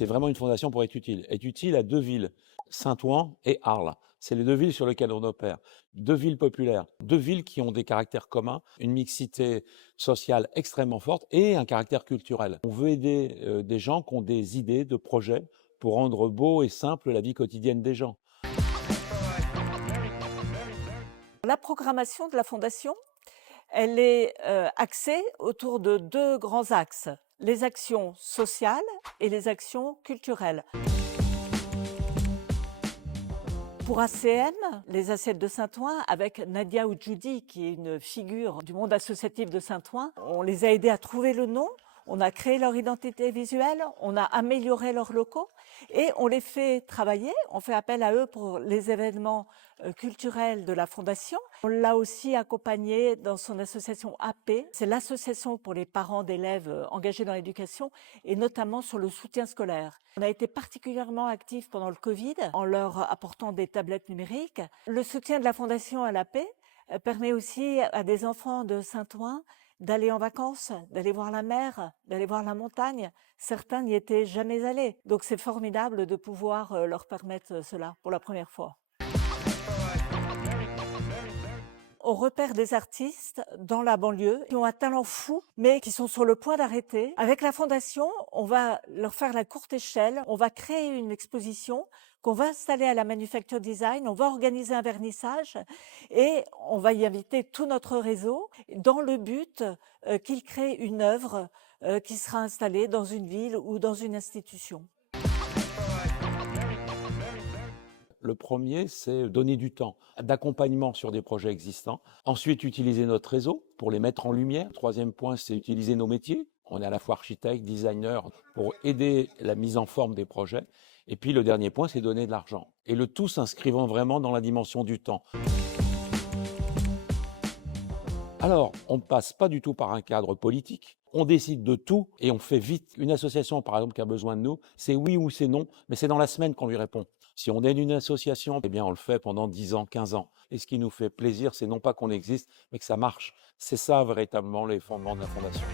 c'est vraiment une fondation pour être utile à 2 villes, Saint-Ouen et Arles. C'est les 2 villes sur lesquelles on opère. 2 villes populaires, 2 villes qui ont des caractères communs, une mixité sociale extrêmement forte et un caractère culturel. On veut aider des gens qui ont des idées de projets pour rendre beau et simple la vie quotidienne des gens. La programmation de la Fondation, elle est axée autour de 2 grands axes, les actions sociales et les actions culturelles. Pour ACM, les Assiettes de Saint-Ouen, avec Nadia Oudjoudi, qui est une figure du monde associatif de Saint-Ouen, on les a aidés à trouver le nom, on a créé leur identité visuelle, on a amélioré leurs locaux et on les fait travailler, on fait appel à eux pour les événements culturels de la Fondation. On l'a aussi accompagné dans son association AP, c'est l'association pour les parents d'élèves engagés dans l'éducation et notamment sur le soutien scolaire. On a été particulièrement actifs pendant le Covid en leur apportant des tablettes numériques. Le soutien de la Fondation à l'AP permet aussi à des enfants de Saint-Ouen d'aller en vacances, d'aller voir la mer, d'aller voir la montagne. Certains n'y étaient jamais allés. Donc c'est formidable de pouvoir leur permettre cela pour la première fois. On repère des artistes dans la banlieue qui ont un talent fou, mais qui sont sur le point d'arrêter. Avec la Fondation, on va leur faire la courte échelle. On va créer une exposition qu'on va installer à la Manufacture Design. On va organiser un vernissage et on va y inviter tout notre réseau dans le but qu'ils créent une œuvre qui sera installée dans une ville ou dans une institution. Le premier, c'est donner du temps d'accompagnement sur des projets existants. Ensuite, utiliser notre réseau pour les mettre en lumière. Troisième point, c'est utiliser nos métiers. On est à la fois architecte, designer, pour aider la mise en forme des projets. Et puis le dernier point, c'est donner de l'argent. Et le tout s'inscrivant vraiment dans la dimension du temps. Alors, on ne passe pas du tout par un cadre politique. On décide de tout et on fait vite. Une association, par exemple, qui a besoin de nous, c'est oui ou c'est non, mais c'est dans la semaine qu'on lui répond. Si on aide une association, eh bien, on le fait pendant 10 ans, 15 ans. Et ce qui nous fait plaisir, c'est non pas qu'on existe, mais que ça marche. C'est ça, véritablement, les fondements de la Fondation.